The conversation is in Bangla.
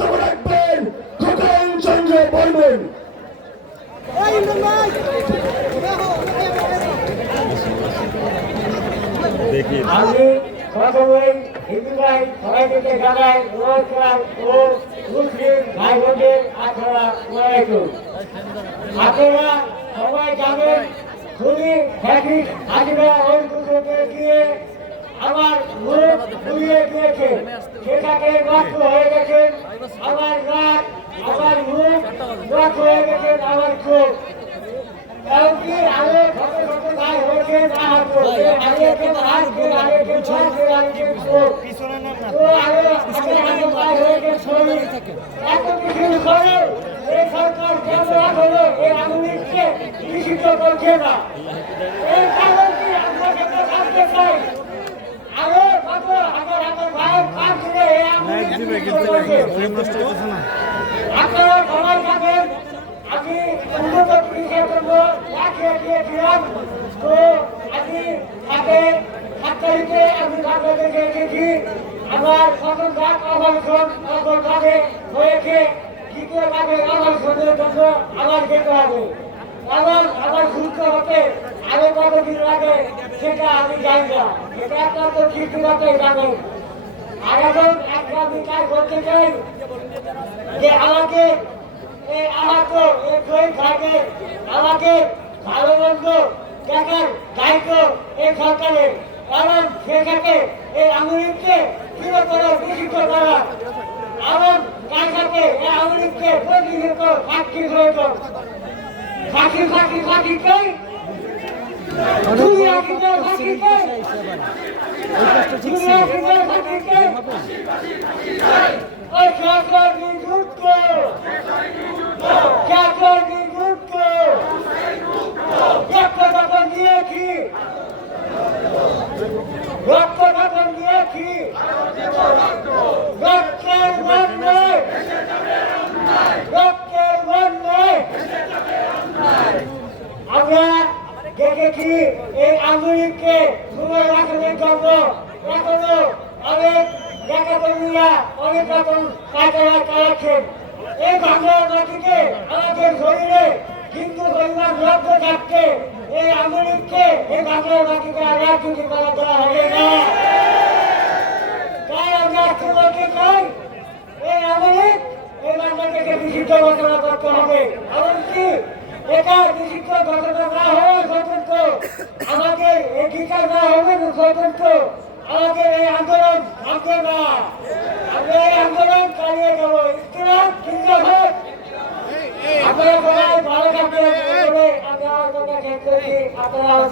বক্তব্য রাখবেন খোকন চন্দ্র বলবেন। আমি প্রথমেই হিন্দু ভাই সবাইকে জানাই নমস্কার ও মুসলিম ভাই বোনদের আসসালামু আলাইকুম। আপনারা সবাই জানেন খুবই ফ্যাসিস্ট হাসিনা ওই দুটোকে দিয়ে আমার মুখ পুড়িয়ে দিয়েছে, সেটাকে নষ্ট হয়ে গেছে আমার নাক, আমার মুখ নষ্ট হয়ে গেছে আমার চোখ। এমনকি আগে ঘটে ঘটে ভাই হয়েছে না হাঁটবো আগে হাঁটবে আগে আগে তো আগে আগে ভাই হয়েছে শরীর এত কিছু করে এই সরকার কেমন হলো এই আধুনিককে নিষিদ্ধ করছে না। এই কারণ কি আমরা সেটা জানতে চাই। আগে কত হাজার হাজার ভাই কাজ ছিল এই আপনারা সবাই জানেন আমি উন্নত কৃষির জন্য রাখিয়ে দিয়েছিলাম। তো আমি তাকে 7 তারিখে আমি বাংলাদেশে এসেছি। আমার প্রথম ভাগ অবলম্বন ভাবে হয়েছে, দ্বিতীয় ভাগে অবলম্বনের জন্য আমার যেতে হবে এবং আমার ঘুরতে হতে আরো কতদিন লাগে সেটা আমি জানি না, এটা আপনার তো সৃষ্টিগতই জানেন। আর এখন একটা আমি কাজ করতে চাই যে আমাকে আমাকে ভালো মন্দ দেখার দায়িত্ব এই সরকারের, কারণ সেটাকে এই আমেরিককে চিরতরে নিষিদ্ধ করা এবং তার সাথে এই আমেরিককে প্রতিনিধিত্ব সাক্ষী প্রয়োজন। সাক্ষী সাক্ষী সাক্ষীকেই আমরা দেখেছি এই আন্দোলনকে ধরে রাখার জন্য এখনো অনেক নেতাকর্মীরা অনেক রকম কার্যকলাপ চালাচ্ছেন। এই বাংলার মাটিতে আমাদের শরীরে হিন্দু পরিমাণ লক্ষ থাকতে এই আন্দোলনকে এই বাংলার মাটিতে রাজনীতি করা দেওয়া হবে না। তাই আমরা বলতে চাই এই আন্দোলন এই বাংলাদেশকে নিষিদ্ধ ঘোষণা করতে হবে। এমনকি এটা নিষিদ্ধ ঘোষণা না হওয়া পর্যন্ত আমাদের অধিকার না হবে পর্যন্ত আমাদের এই আন্দোলন থাকবে না। আমরা এই আন্দোলন চালিয়ে যাবো। আপনারা সবাই ভালো থাকবেন। আপনারা